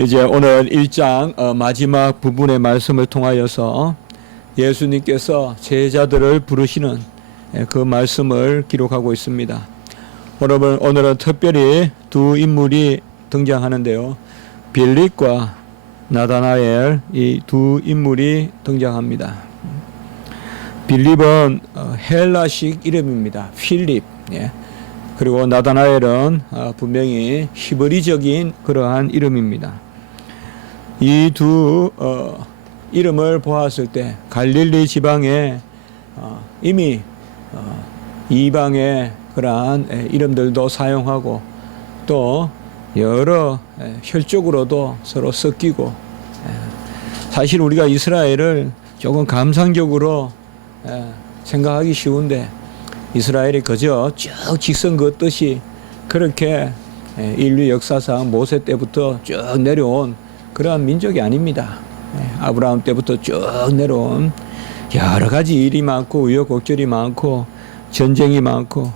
이제 오늘 1장 마지막 부분의 말씀을 통하여서 예수님께서 제자들을 부르시는 그 말씀을 기록하고 있습니다. 오늘은 특별히 두 인물이 등장하는데요. 빌립과 나다나엘, 이 두 인물이 등장합니다. 빌립은 헬라식 이름입니다. 필립. 그리고 나다나엘은 분명히 히브리적인 그러한 이름입니다. 이 두 이름을 보았을 때 갈릴리 지방에 이미 이방의 그러한 이름들도 사용하고 또 여러 혈족으로도 서로 섞이고, 사실 우리가 이스라엘을 조금 감상적으로 생각하기 쉬운데 이스라엘이 그저 쭉 직선 긋듯이 그렇게 인류 역사상 모세 때부터 쭉 내려온 그러한 민족이 아닙니다. 아브라함 때부터 쭉 내려온 여러 가지 일이 많고 우여곡절이 많고 전쟁이 많고,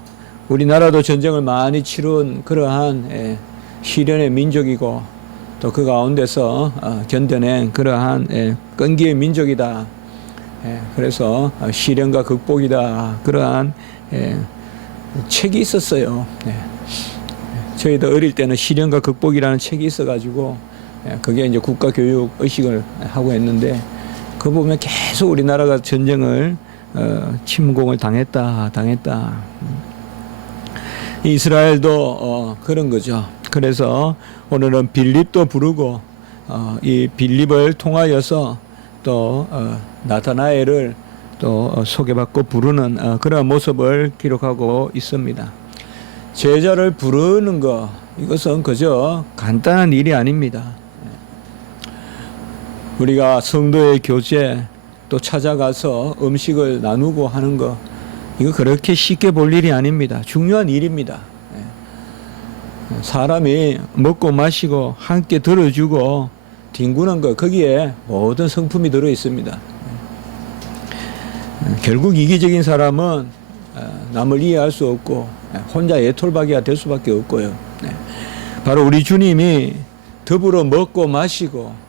우리나라도 전쟁을 많이 치룬 그러한 시련의 민족이고 또 그 가운데서 견뎌낸 그러한 끈기의 민족이다. 그래서 시련과 극복이다. 그러한 책이 있었어요. 저희도 어릴 때는 시련과 극복이라는 책이 있어가지고 그게 이제 국가교육 의식을 하고 했는데, 그 보면 계속 우리나라가 전쟁을 침공을 당했다. 이스라엘도 그런 거죠. 그래서 오늘은 빌립도 부르고 이 빌립을 통하여서 또 나타나엘을 또 소개받고 부르는 그런 모습을 기록하고 있습니다. 제자를 부르는 것, 이것은 그저 간단한 일이 아닙니다. 우리가 성도의 교제 또 찾아가서 음식을 나누고 하는 것, 이거 그렇게 쉽게 볼 일이 아닙니다. 중요한 일입니다. 사람이 먹고 마시고 함께 들어주고 뒹구는 것, 거기에 모든 성품이 들어 있습니다. 결국 이기적인 사람은 남을 이해할 수 없고 혼자 애톨박이가 될 수밖에 없고요. 바로 우리 주님이 더불어 먹고 마시고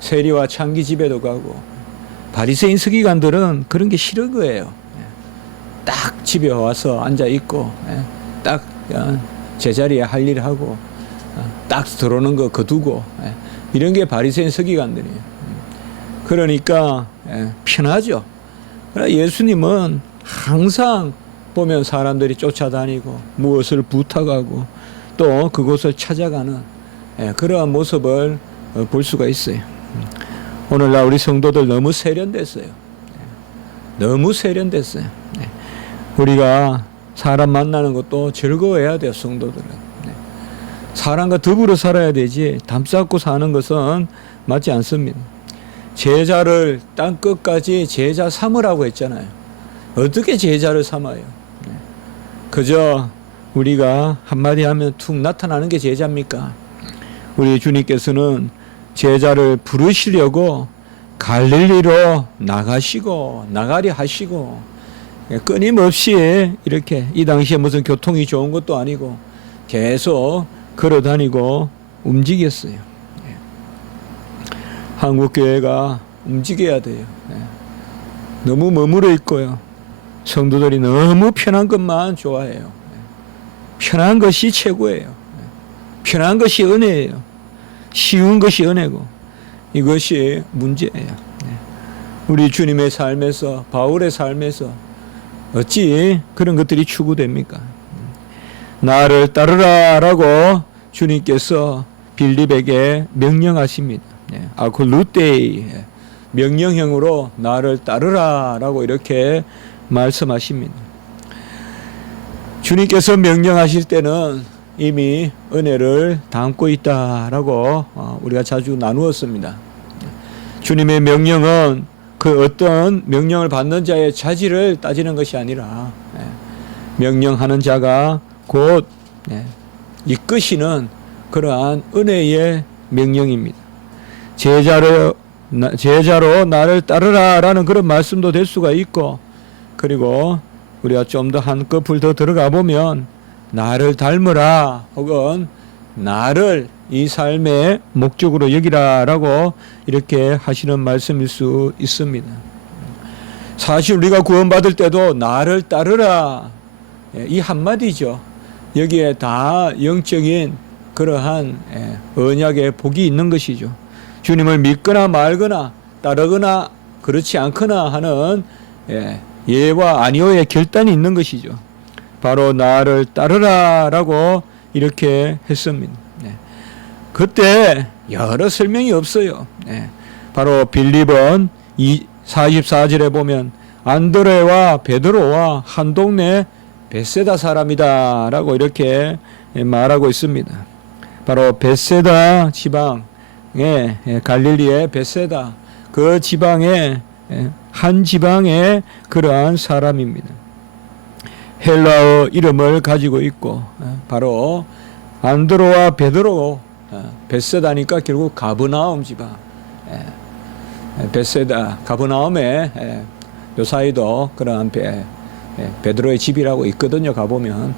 세리와 창기 집에도 가고, 바리새인 서기관들은 그런 게 싫은 거예요. 딱 집에 와서 앉아 있고 딱 제자리에 할 일 하고 딱 들어오는 거 거두고, 이런 게 바리새인 서기관들이에요. 그러니까 편하죠. 그러나 예수님은 항상 보면 사람들이 쫓아다니고 무엇을 부탁하고 또 그곳을 찾아가는 그러한 모습을 볼 수가 있어요. 오늘날 우리 성도들 너무 세련됐어요. 너무 세련됐어요. 우리가 사람 만나는 것도 즐거워해야 돼요. 성도들은 사람과 더불어 살아야 되지 담쌓고 사는 것은 맞지 않습니다. 제자를 땅 끝까지 제자 삼으라고 했잖아요. 어떻게 제자를 삼아요? 그저 우리가 한마디 하면 툭 나타나는 게 제자입니까? 우리 주님께서는 제자를 부르시려고 갈릴리로 나가리 하시고, 끊임없이 이렇게, 이 당시에 무슨 교통이 좋은 것도 아니고 계속 걸어다니고 움직였어요. 한국교회가 움직여야 돼요. 너무 머무르 있고요. 성도들이 너무 편한 것만 좋아해요. 편한 것이 최고예요. 편한 것이 은혜예요. 쉬운 것이 은혜고, 이것이 문제예요. 우리 주님의 삶에서, 바울의 삶에서 어찌 그런 것들이 추구됩니까? 나를 따르라 라고 주님께서 빌립에게 명령하십니다. 아콜루테이, 명령형으로 나를 따르라 라고 이렇게 말씀하십니다. 주님께서 명령하실 때는 이미 은혜를 담고 있다라고 우리가 자주 나누었습니다. 주님의 명령은 그 어떤 명령을 받는 자의 자질을 따지는 것이 아니라 명령하는 자가 곧 이끄시는 그러한 은혜의 명령입니다. 제자로 나를 따르라라는 그런 말씀도 될 수가 있고, 그리고 우리가 좀 더 한꺼풀 더 들어가 보면 나를 닮으라 혹은 나를 이 삶의 목적으로 여기라라고 이렇게 하시는 말씀일 수 있습니다. 사실 우리가 구원받을 때도 나를 따르라, 이 한마디죠. 여기에 다 영적인 그러한 언약의 복이 있는 것이죠. 주님을 믿거나 말거나 따르거나 그렇지 않거나 하는 예와 아니오의 결단이 있는 것이죠. 바로 나를 따르라라고 이렇게 했습니다. 그때 여러 설명이 없어요. 바로 빌립은 44절에 보면 안드레와 베드로와 한 동네 벳세다 사람이다 라고 이렇게 말하고 있습니다. 바로 벳세다 지방에, 갈릴리의 벳세다, 그 지방의 한 지방의 그러한 사람입니다. 헬라어 이름을 가지고 있고 바로 안드로와 베드로, 벳세다니까 결국 가브나움 지방, 벳세다 가브나움의 요 사이도 그러한 베드로의 집이라고 있거든요. 가보면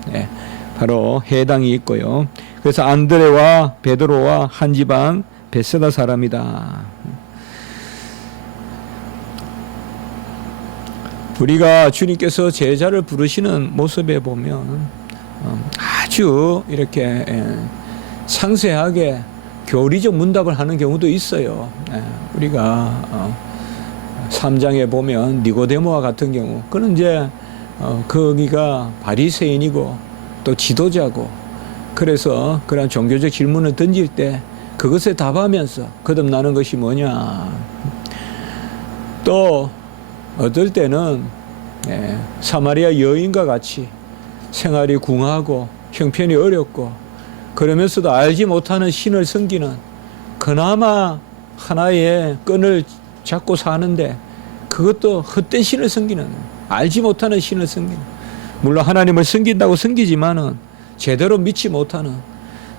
바로 해당이 있고요. 그래서 안드레와 베드로와 한 지방 벳세다 사람이다. 우리가 주님께서 제자를 부르시는 모습에 보면 아주 이렇게 상세하게 교리적 문답을 하는 경우도 있어요. 우리가 3장에 보면 니고데모와 같은 경우, 그는 이제 거기가 바리새인이고 또 지도자고, 그래서 그런 종교적 질문을 던질 때 그것에 답하면서 거듭나는 것이 뭐냐. 또 어떨 때는 사마리아 여인과 같이 생활이 궁하고 형편이 어렵고 그러면서도 알지 못하는 신을 섬기는, 그나마 하나의 끈을 잡고 사는데 그것도 헛된 신을 섬기는, 알지 못하는 신을 섬기는, 물론 하나님을 섬긴다고 섬기지만은 제대로 믿지 못하는,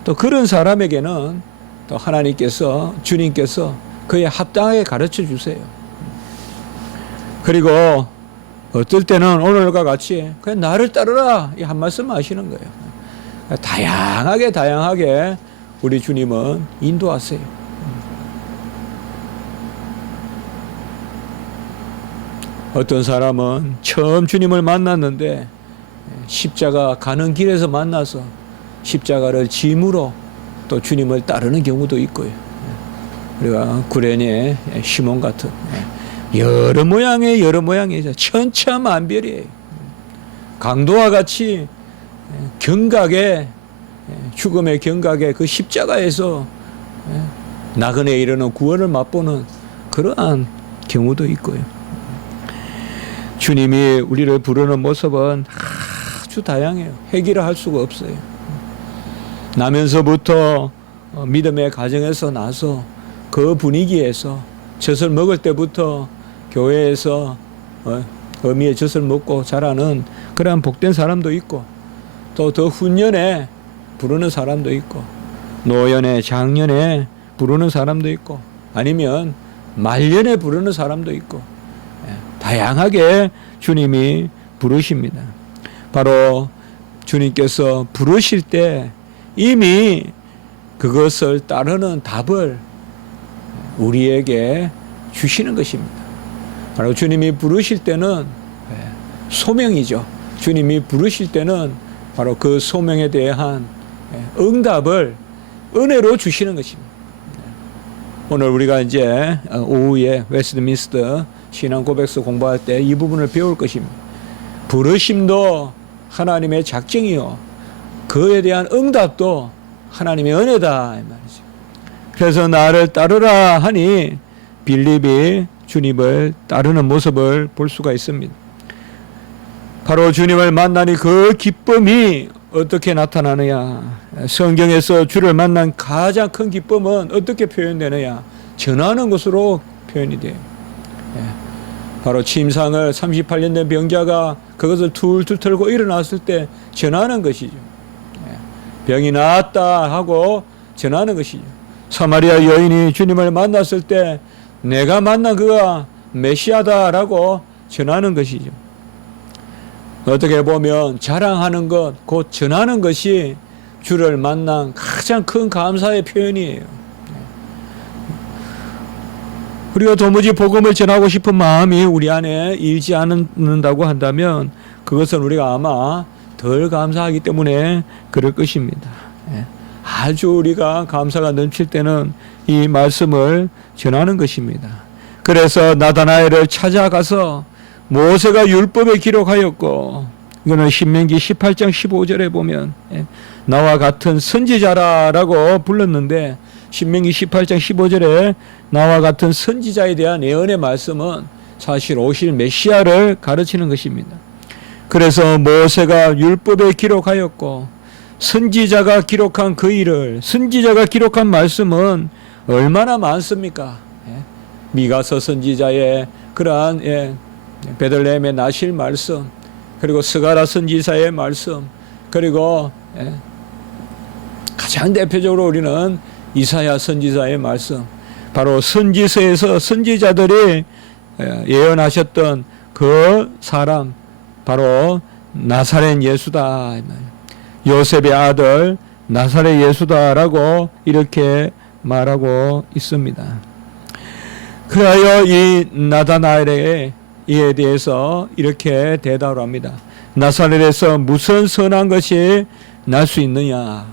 또 그런 사람에게는 또 하나님께서, 주님께서 그에 합당하게 가르쳐 주세요. 그리고 어떨 때는 오늘과 같이 그냥 나를 따르라 이 한 말씀 하시는 거예요. 다양하게 우리 주님은 인도하세요. 어떤 사람은 처음 주님을 만났는데 십자가 가는 길에서 만나서 십자가를 짐으로 또 주님을 따르는 경우도 있고요. 우리가 구레네 시몬 같은 여러 모양의 천차만별이에요. 강도와 같이 경각에, 죽음의 경각에 그 십자가에서 나그네에 이르는 구원을 맛보는 그러한 경우도 있고요. 주님이 우리를 부르는 모습은 아주 다양해요. 해결을 할 수가 없어요. 나면서부터 믿음의 가정에서 나서 그 분위기에서 젖을 먹을 때부터 교회에서 어미의 젖을 먹고 자라는 그러한 복된 사람도 있고, 또 더 훈련에 부르는 사람도 있고, 노년에 장년에 부르는 사람도 있고, 아니면 말년에 부르는 사람도 있고, 다양하게 주님이 부르십니다. 바로 주님께서 부르실 때 이미 그것을 따르는 답을 우리에게 주시는 것입니다. 바로 주님이 부르실 때는 소명이죠. 주님이 부르실 때는 바로 그 소명에 대한 응답을 은혜로 주시는 것입니다. 오늘 우리가 이제 오후에 웨스트민스터 신앙 고백서 공부할 때 이 부분을 배울 것입니다. 부르심도 하나님의 작정이요, 그에 대한 응답도 하나님의 은혜다 이 말이죠. 그래서 나를 따르라 하니 빌립이 주님을 따르는 모습을 볼 수가 있습니다. 바로 주님을 만나니 그 기쁨이 어떻게 나타나느냐. 성경에서 주를 만난 가장 큰 기쁨은 어떻게 표현되느냐. 전하는 것으로 표현이 돼요. 바로 침상을 38년 된 병자가 그것을 툴툴 털고 일어났을 때 전하는 것이죠. 병이 나았다 하고 전하는 것이죠. 사마리아 여인이 주님을 만났을 때 내가 만난 그가 메시아다라고 전하는 것이죠. 어떻게 보면 자랑하는 것, 곧 전하는 것이 주를 만난 가장 큰 감사의 표현이에요. 우리가 도무지 복음을 전하고 싶은 마음이 우리 안에 일지 않는다고 한다면 그것은 우리가 아마 덜 감사하기 때문에 그럴 것입니다. 아주 우리가 감사가 넘칠 때는 이 말씀을 전하는 것입니다. 그래서 나다나엘을 찾아가서 모세가 율법에 기록하였고, 이거는 신명기 18장 15절에 보면 나와 같은 선지자라라고 불렀는데, 신명기 18장 15절에 나와 같은 선지자에 대한 예언의 말씀은 사실 오실 메시아를 가르치는 것입니다. 그래서 모세가 율법에 기록하였고 선지자가 기록한 그 일을, 선지자가 기록한 말씀은 얼마나 많습니까? 미가서 선지자의 그러한 베들레헴의 나실 말씀, 그리고 스가랴 선지자의 말씀, 그리고 가장 대표적으로 우리는 이사야 선지자의 말씀, 바로 선지서에서 선지자들이 예언하셨던 그 사람, 바로 나사렛 예수다, 요셉의 아들 나사렛 예수다라고 이렇게 말하고 있습니다. 그래야 이 나다나엘에 이에 대해서 이렇게 대답을 합니다. 나사렛에서 무슨 선한 것이 날 수 있느냐?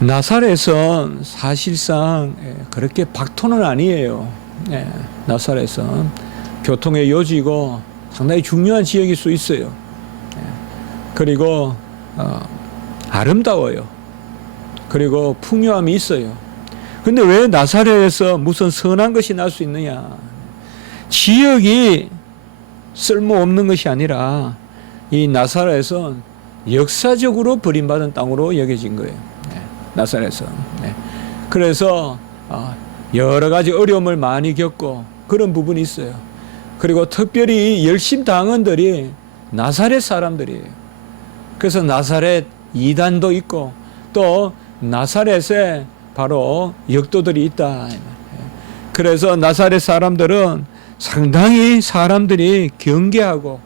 나사렛은 사실상 그렇게 박토는 아니에요. 나사렛은 교통의 요지고 상당히 중요한 지역일 수 있어요. 그리고 아름다워요. 그리고 풍요함이 있어요. 근데 왜 나사렛에서 무슨 선한 것이 날 수 있느냐? 지역이 쓸모없는 것이 아니라 이 나사렛은 역사적으로 버림받은 땅으로 여겨진 거예요. 나사렛은. 그래서 여러 가지 어려움을 많이 겪고 그런 부분이 있어요. 그리고 특별히 열심 당원들이 나사렛 사람들이에요. 그래서 나사렛 이단도 있고 또 나사렛에 바로 역도들이 있다. 그래서 나사렛 사람들은 상당히 사람들이 경계하고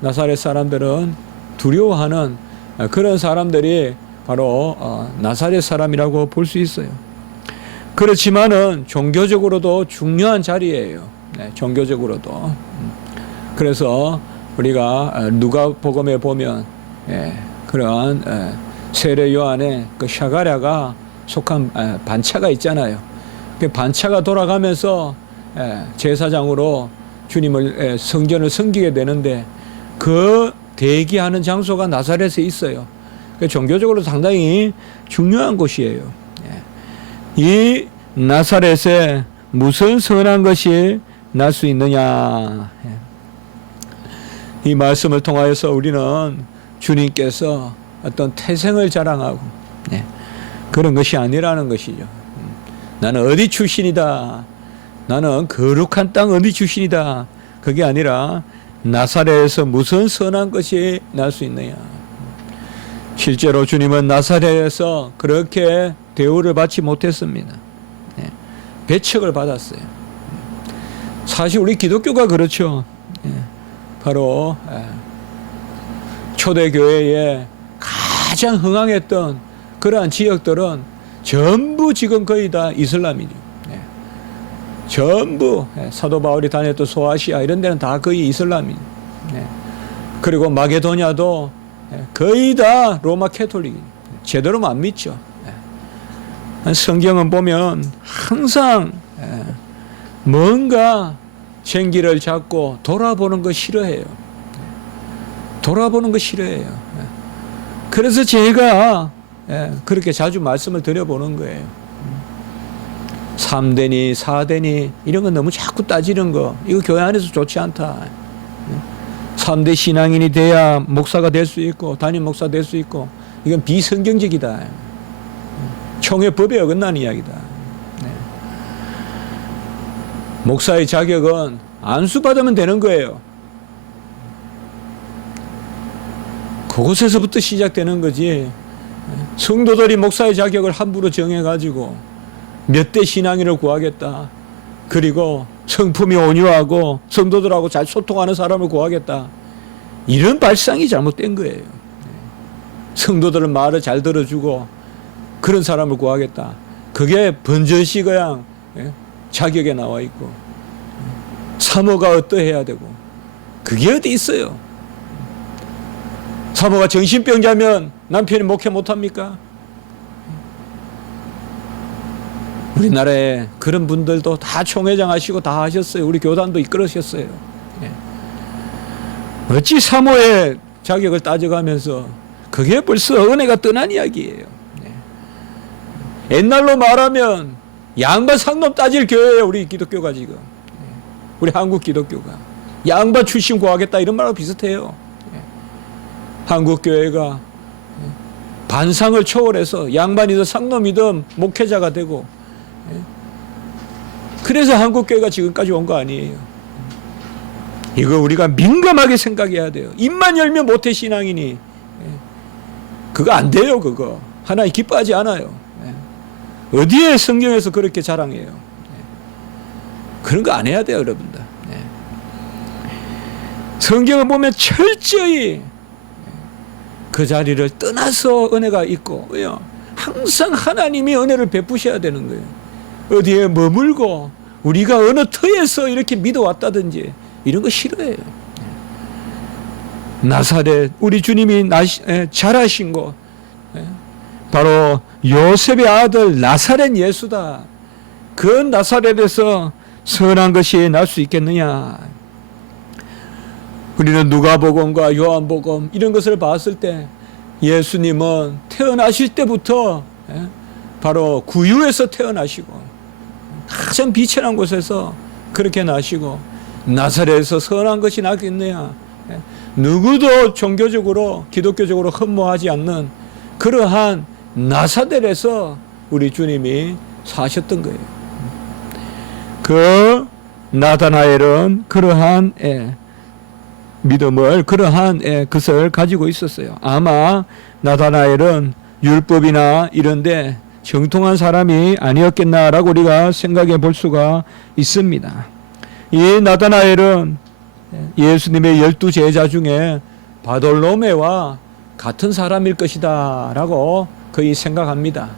나사렛 사람들은 두려워하는 그런 사람들이 바로 나사렛 사람이라고 볼 수 있어요. 그렇지만은 종교적으로도 중요한 자리예요. 종교적으로도. 그래서 우리가 누가복음에 보면 그러한 세례 요한의 그 샤가랴가 속한 반차가 있잖아요. 그 반차가 돌아가면서 제사장으로 주님을 성전을 섬기게 되는데 그 대기하는 장소가 나사렛에 있어요. 종교적으로 상당히 중요한 곳이에요. 이 나사렛에 무슨 선한 것이 날 수 있느냐? 이 말씀을 통하여서 우리는 주님께서 어떤 태생을 자랑하고 그런 것이 아니라는 것이죠. 나는 어디 출신이다. 나는 거룩한 땅 어디 출신이다. 그게 아니라 나사렛에서 무슨 선한 것이 날 수 있느냐. 실제로 주님은 나사렛에서 그렇게 대우를 받지 못했습니다. 배척을 받았어요. 사실 우리 기독교가 그렇죠. 바로 초대교회에 가장 흥황했던 그러한 지역들은 전부 지금 거의 다 이슬람이죠. 전부 사도 바울이 다녔던 소아시아 이런 데는 다 거의 이슬람이죠. 그리고 마게도냐도 거의 다 로마 캐톨릭이에요. 제대로 안 믿죠. 성경은 보면 항상 뭔가 생기를 잡고 돌아보는 거 싫어해요. 돌아보는 거 싫어해요. 그래서 제가 그렇게 자주 말씀을 드려보는 거예요. 3대니 4대니 이런 건 너무 자꾸 따지는 거 이거 교회 안에서 좋지 않다. 3대 신앙인이 돼야 목사가 될 수 있고 담임 목사 될 수 있고 이건 비성경적이다. 총회 법에 어긋나는 이야기다. 목사의 자격은 안수받으면 되는 거예요. 그곳에서부터 시작되는 거지. 성도들이 목사의 자격을 함부로 정해가지고 몇 대 신앙인을 구하겠다. 그리고 성품이 온유하고 성도들하고 잘 소통하는 사람을 구하겠다. 이런 발상이 잘못된 거예요. 성도들은 말을 잘 들어주고 그런 사람을 구하겠다. 그게 번전시 그냥 자격에 나와 있고 사모가 어떠해야 되고 그게 어디 있어요. 사모가 정신병자면 남편이 목회 못합니까? 우리나라에 그런 분들도 다 총회장 하시고 다 하셨어요. 우리 교단도 이끌으셨어요. 어찌 사모의 자격을 따져가면서 그게 벌써 은혜가 떠난 이야기예요. 옛날로 말하면 양반 상놈 따질 교회예요. 우리 기독교가 지금. 우리 한국 기독교가. 양반 출신 구하겠다 이런 말하고 비슷해요. 한국 교회가 반상을 초월해서 양반이든 상놈이든 목회자가 되고 그래서 한국 교회가 지금까지 온 거 아니에요. 이거 우리가 민감하게 생각해야 돼요. 입만 열면 모태 신앙이니 그거 안 돼요. 그거 하나님 기뻐하지 않아요. 어디에 성경에서 그렇게 자랑해요. 그런 거 안 해야 돼요, 여러분들. 성경을 보면 철저히 그 자리를 떠나서 은혜가 있고, 왜요? 항상 하나님이 은혜를 베푸셔야 되는 거예요. 어디에 머물고 우리가 어느 터에서 이렇게 믿어왔다든지 이런 거 싫어해요. 나사렛 우리 주님이 자라신 곳 바로 요셉의 아들 나사렛 예수다. 그 나사렛에서 선한 것이 날 수 있겠느냐. 우리는 누가복음과 요한복음 이런 것을 봤을 때 예수님은 태어나실 때부터 바로 구유에서 태어나시고 가장 비천한 곳에서 그렇게 나시고 나사렛에서 선한 것이 나겠느냐. 누구도 종교적으로 기독교적으로 흠모하지 않는 그러한 나사렛에서 우리 주님이 사셨던 거예요. 그 나다나엘은 그러한 믿음을 그러한 것을 가지고 있었어요. 아마 나다나엘은 율법이나 이런데 정통한 사람이 아니었겠나라고 우리가 생각해 볼 수가 있습니다. 이 나다나엘은 예수님의 12제자 중에 바돌로메와 같은 사람일 것이다 라고 거의 생각합니다.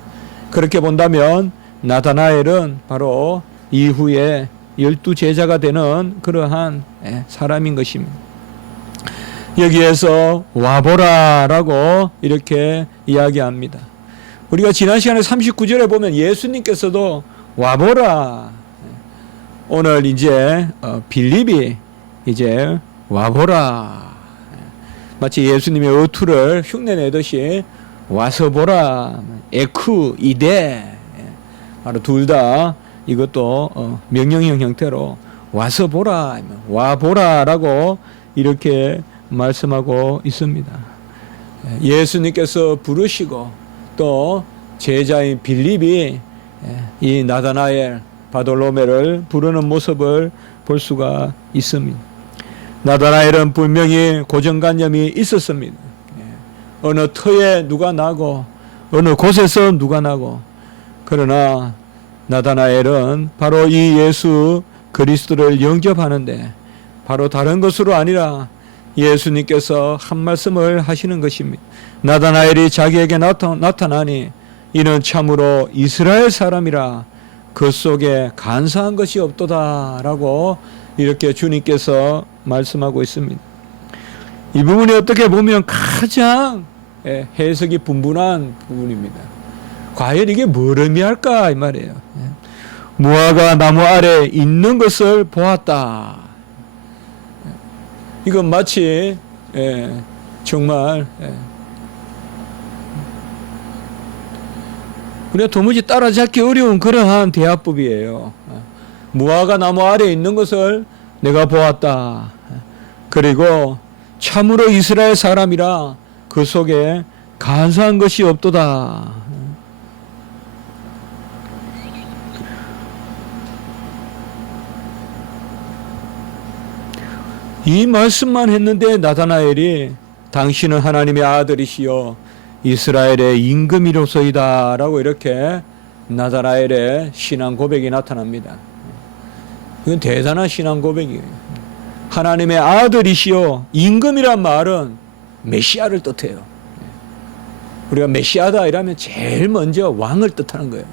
그렇게 본다면 나다나엘은 바로 이후에 12제자가 되는 그러한 사람인 것입니다. 여기에서 와보라라고 이렇게 이야기합니다. 우리가 지난 시간에 39절에 보면 예수님께서도 와보라. 오늘 이제 빌립이 이제 와보라. 마치 예수님의 어투를 흉내내듯이 와서 보라. 에쿠 이데. 바로 둘 다 이것도 명령형 형태로 와서 보라. 와보라라고 이렇게 말씀하고 있습니다. 예수님께서 부르시고 또 제자인 빌립이 이 나다나엘 바돌로메를 부르는 모습을 볼 수가 있습니다. 나다나엘은 분명히 고정관념이 있었습니다. 어느 터에 누가 나고 어느 곳에서 누가 나고, 그러나 나다나엘은 바로 이 예수 그리스도를 영접하는데 바로 다른 것으로 아니라 예수님께서 한 말씀을 하시는 것입니다. 나다나엘이 자기에게 나타나니 이는 참으로 이스라엘 사람이라 그 속에 간사한 것이 없도다라고 이렇게 주님께서 말씀하고 있습니다. 이 부분이 어떻게 보면 가장 해석이 분분한 부분입니다. 과연 이게 뭘 의미할까 이 말이에요. 무화과 나무 아래 있는 것을 보았다. 이건 마치 정말 우리가 도무지 따라잡기 어려운 그러한 대화법이에요. 무화과 나무 아래 있는 것을 내가 보았다. 그리고 참으로 이스라엘 사람이라 그 속에 간사한 것이 없도다. 이 말씀만 했는데 나다나엘이 당신은 하나님의 아들이시여 이스라엘의 임금이로소이다 라고 이렇게 나다나엘의 신앙 고백이 나타납니다. 이건 대단한 신앙 고백이에요. 하나님의 아들이시여, 임금이란 말은 메시아를 뜻해요. 우리가 메시아다 이러면 제일 먼저 왕을 뜻하는 거예요.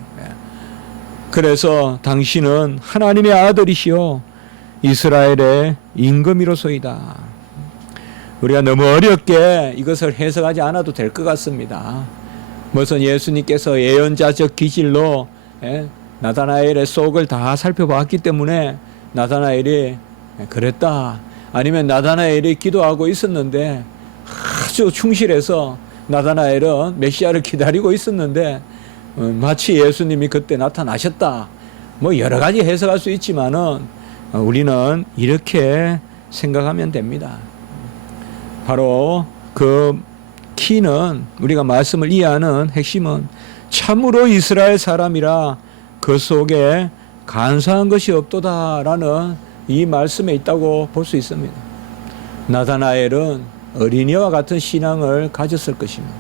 그래서 당신은 하나님의 아들이시오 이스라엘의 임금이로소이다. 우리가 너무 어렵게 이것을 해석하지 않아도 될 것 같습니다. 무슨 예수님께서 예언자적 기질로 나다나엘의 속을 다 살펴봤기 때문에 나다나엘이 그랬다. 아니면 나다나엘이 기도하고 있었는데 아주 충실해서 나다나엘은 메시아를 기다리고 있었는데 마치 예수님이 그때 나타나셨다. 뭐 여러 가지 해석할 수 있지만은 우리는 이렇게 생각하면 됩니다. 바로 그 키는 우리가 말씀을 이해하는 핵심은 참으로 이스라엘 사람이라 그 속에 간사한 것이 없도다라는 이 말씀에 있다고 볼 수 있습니다. 나다나엘은 어린이와 같은 신앙을 가졌을 것입니다.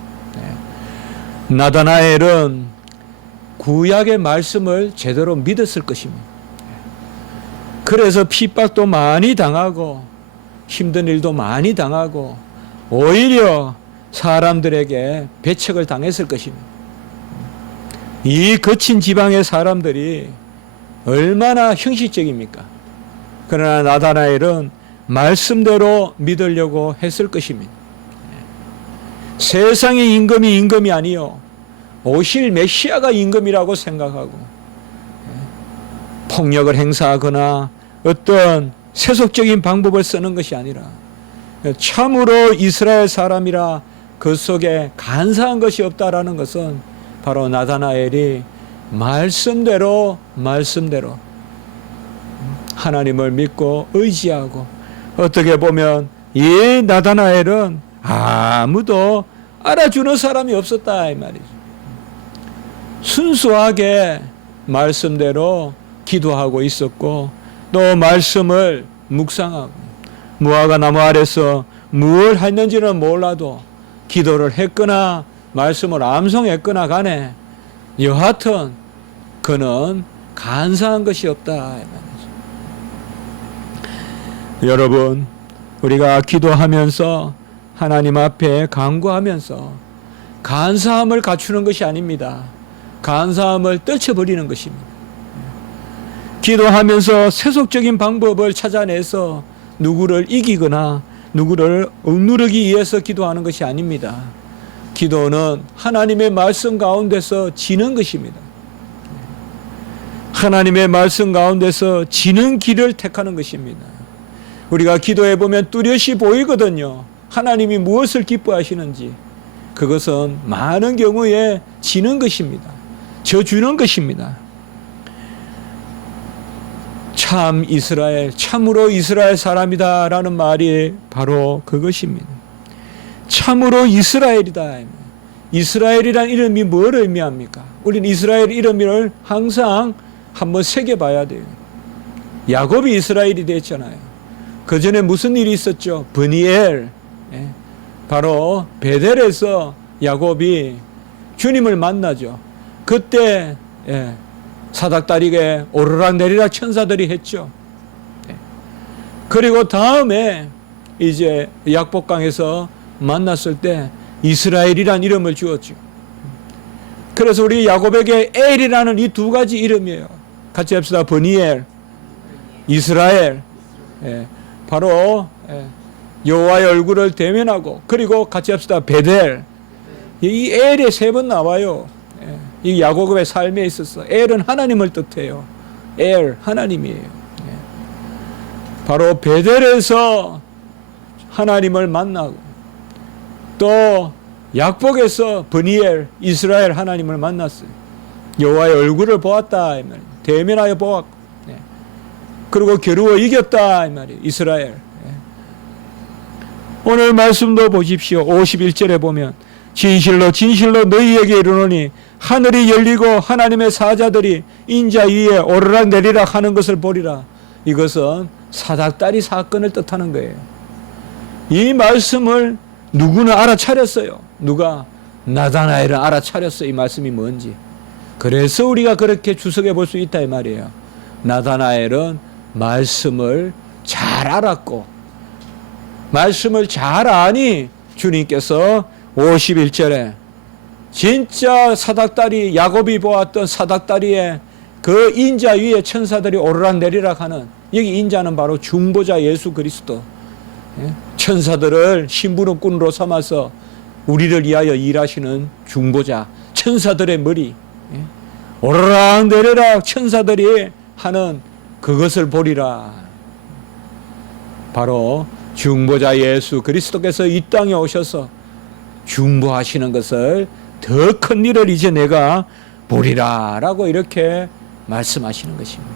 나다나엘은 구약의 말씀을 제대로 믿었을 것입니다. 그래서 핍박도 많이 당하고 힘든 일도 많이 당하고 오히려 사람들에게 배척을 당했을 것입니다. 이 거친 지방의 사람들이 얼마나 형식적입니까? 그러나 나다나엘은 말씀대로 믿으려고 했을 것입니다. 세상의 임금이 아니요 오실 메시아가 임금이라고 생각하고 폭력을 행사하거나 어떤 세속적인 방법을 쓰는 것이 아니라 참으로 이스라엘 사람이라 그 속에 간사한 것이 없다라는 것은 바로 나다나엘이 말씀대로 하나님을 믿고 의지하고 어떻게 보면 이 나다나엘은 아무도 알아주는 사람이 없었다 이 말이죠. 순수하게 말씀대로 기도하고 있었고 또 말씀을 묵상하고 무화과 나무 아래서 무엇을 했는지는 몰라도 기도를 했거나 말씀을 암송했거나 간에 여하튼 그는 간사한 것이 없다 이 말이죠. 여러분 우리가 기도하면서 하나님 앞에 간구하면서 간사함을 갖추는 것이 아닙니다. 간사함을 떨쳐버리는 것입니다. 기도하면서 세속적인 방법을 찾아내서 누구를 이기거나 누구를 억누르기 위해서 기도하는 것이 아닙니다. 기도는 하나님의 말씀 가운데서 지는 것입니다. 하나님의 말씀 가운데서 지는 길을 택하는 것입니다. 우리가 기도해 보면 뚜렷이 보이거든요. 하나님이 무엇을 기뻐하시는지. 그것은 많은 경우에 지는 것입니다. 져주는 것입니다. 참 이스라엘, 참으로 이스라엘 사람이다라는 말이 바로 그것입니다. 참으로 이스라엘이다. 이스라엘이란 이름이 뭘 의미합니까? 우리는 이스라엘 이름을 항상 한번 새겨봐야 돼요. 야곱이 이스라엘이 됐잖아요. 그 전에 무슨 일이 있었죠? 브니엘. 바로 베델에서 야곱이 주님을 만나죠. 그때 사닥다리게 오르락내리락 천사들이 했죠. 그리고 다음에 이제 약복강에서 만났을 때 이스라엘이란 이름을 주었죠. 그래서 우리 야곱에게 엘이라는 이 두 가지 이름이에요. 같이 합시다. 브니엘, 이스라엘. 바로 여호와의 얼굴을 대면하고 그리고 같이 합시다. 베델. 이 엘이 세 번 나와요. 이 야곱의 삶에 있어서 엘은 하나님을 뜻해요. 엘 하나님이에요. 바로 베델에서 하나님을 만나고 또 약복에서 브니엘 이스라엘 하나님을 만났어요. 여호와의 얼굴을 보았다 이 말이에요. 대면하여 보았고 그리고 겨루어 이겼다 이 말이에요. 이스라엘. 오늘 말씀도 보십시오. 51절에 보면 진실로 너희에게 이르노니 하늘이 열리고 하나님의 사자들이 인자 위에 오르락내리락 하는 것을 보리라. 이것은 사닥다리 사건을 뜻하는 거예요. 이 말씀을 누구는 알아차렸어요. 누가? 나다나엘은 알아차렸어요. 이 말씀이 뭔지. 그래서 우리가 그렇게 주석해 볼 수 있다 이 말이에요. 나다나엘은 말씀을 잘 알았고 말씀을 잘 아니 주님께서 51절에 진짜 사닥다리, 야곱이 보았던 사닥다리에 그 인자 위에 천사들이 오르락내리락 하는, 여기 인자는 바로 중보자 예수 그리스도. 천사들을 심부름꾼으로 삼아서 우리를 위하여 일하시는 중보자, 천사들의 머리, 오르락내리락 천사들이 하는 그것을 보리라. 바로 중보자 예수 그리스도께서 이 땅에 오셔서 중보하시는 것을, 더 큰 일을 이제 내가 보리라 라고 이렇게 말씀하시는 것입니다.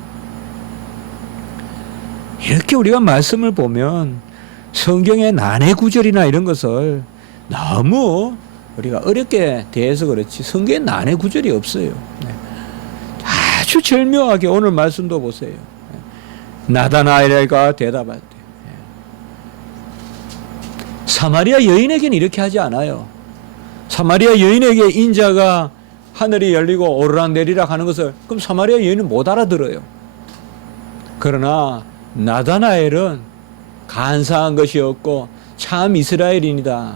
이렇게 우리가 말씀을 보면 성경의 난해 구절이나 이런 것을 너무 우리가 어렵게 대해서 그렇지, 성경에 난해 구절이 없어요. 아주 절묘하게 오늘 말씀도 보세요. 나다나엘과 대답할 때 사마리아 여인에게는 이렇게 하지 않아요. 사마리아 여인에게 인자가 하늘이 열리고 오르락내리락 하는 것을, 그럼 사마리아 여인은 못 알아들어요. 그러나 나다나엘은 간사한 것이 없고 참 이스라엘인이다.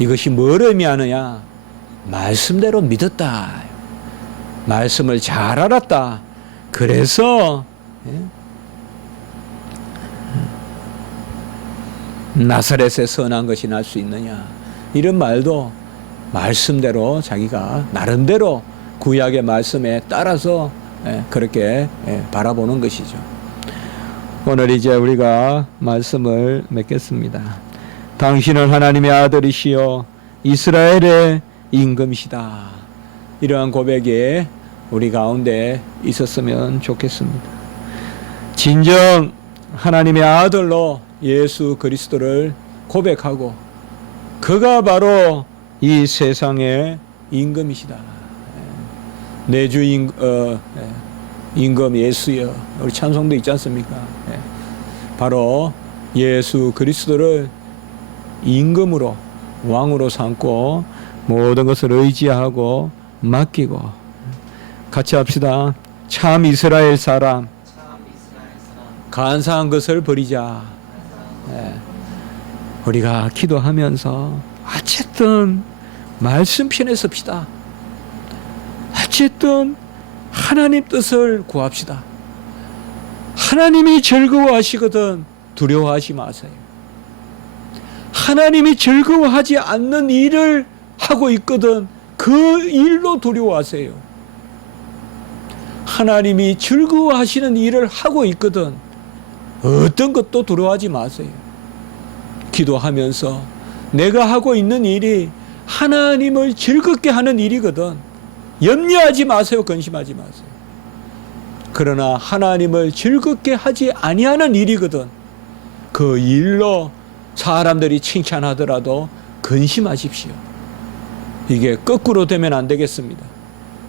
이것이 뭘 의미하느냐? 말씀대로 믿었다. 말씀을 잘 알았다. 그래서 나사렛에 선한 것이 날 수 있느냐, 이런 말도 말씀대로 자기가 나름대로 구약의 말씀에 따라서 그렇게 바라보는 것이죠. 오늘 이제 우리가 말씀을 맺겠습니다. 당신은 하나님의 아들이시여 이스라엘의 임금이시다. 이러한 고백이 우리 가운데 있었으면 좋겠습니다. 진정 하나님의 아들로 예수 그리스도를 고백하고 그가 바로 이 세상의 임금이시다. 내 주 임금 예수여, 우리 찬송도 있지 않습니까? 바로 예수 그리스도를 임금으로, 왕으로 삼고 모든 것을 의지하고 맡기고, 같이 합시다. 참 이스라엘 사람, 간사한 것을 버리자. 우리가 기도하면서 어쨌든 말씀 편에 섭시다. 어쨌든 하나님 뜻을 구합시다. 하나님이 즐거워하시거든 두려워하지 마세요. 하나님이 즐거워하지 않는 일을 하고 있거든 그 일로 두려워하세요. 하나님이 즐거워하시는 일을 하고 있거든 어떤 것도 두려워하지 마세요. 기도하면서 내가 하고 있는 일이 하나님을 즐겁게 하는 일이거든 염려하지 마세요. 근심하지 마세요. 그러나 하나님을 즐겁게 하지 아니하는 일이거든 그 일로 사람들이 칭찬하더라도 근심하십시오. 이게 거꾸로 되면 안 되겠습니다.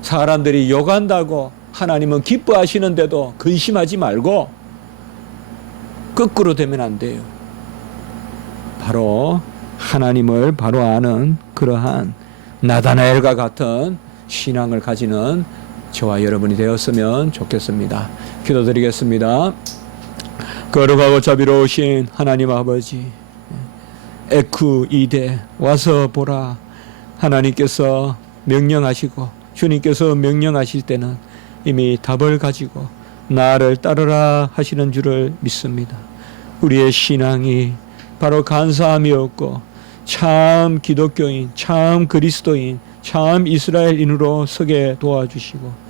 사람들이 욕한다고 하나님은 기뻐하시는데도 근심하지 말고 거꾸로 되면 안 돼요. 바로 하나님을 바로 아는 그러한 나다나엘과 같은 신앙을 가지는 저와 여러분이 되었으면 좋겠습니다. 기도드리겠습니다. 거룩하고 자비로우신 하나님 아버지, 에쿠 이데 와서 보라. 하나님께서 명령하시고 주님께서 명령하실 때는 이미 답을 가지고 나를 따르라 하시는 줄을 믿습니다. 우리의 신앙이 바로 간사함이었고 참 기독교인, 참 그리스도인, 참 이스라엘인으로 서게 도와주시고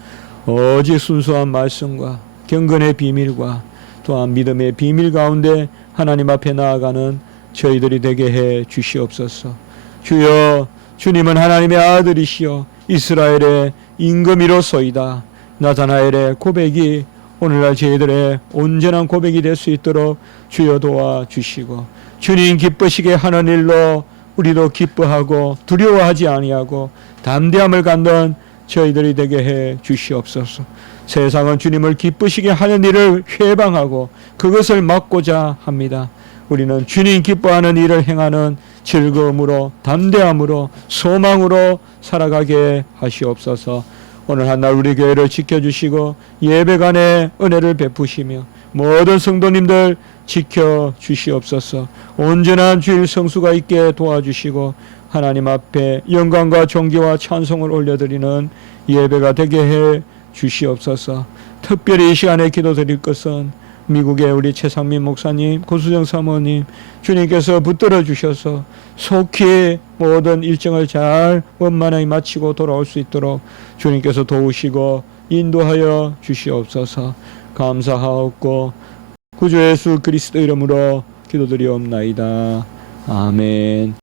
오직 순수한 말씀과 경건의 비밀과 또한 믿음의 비밀 가운데 하나님 앞에 나아가는 저희들이 되게 해 주시옵소서. 주여, 주님은 하나님의 아들이시여 이스라엘의 임금이로소이다. 나다나엘의 고백이 오늘날 저희들의 온전한 고백이 될 수 있도록 주여 도와주시고 주님 기쁘시게 하는 일로 우리도 기뻐하고 두려워하지 아니하고 담대함을 갖는 저희들이 되게 해 주시옵소서. 세상은 주님을 기쁘시게 하는 일을 회방하고 그것을 막고자 합니다. 우리는 주님 기뻐하는 일을 행하는 즐거움으로 담대함으로 소망으로 살아가게 하시옵소서. 오늘 한날 우리 교회를 지켜주시고 예배간에 은혜를 베푸시며 모든 성도님들 지켜주시옵소서. 온전한 주일 성수가 있게 도와주시고 하나님 앞에 영광과 존귀와 찬송을 올려드리는 예배가 되게 해 주시옵소서. 특별히 이 시간에 기도드릴 것은 미국의 우리 최상민 목사님, 고수정 사모님, 주님께서 붙들어 주셔서 속히 모든 일정을 잘 원만하게 마치고 돌아올 수 있도록 주님께서 도우시고 인도하여 주시옵소서. 감사하옵고 구주 예수 그리스도 이름으로 기도드리옵나이다. 아멘.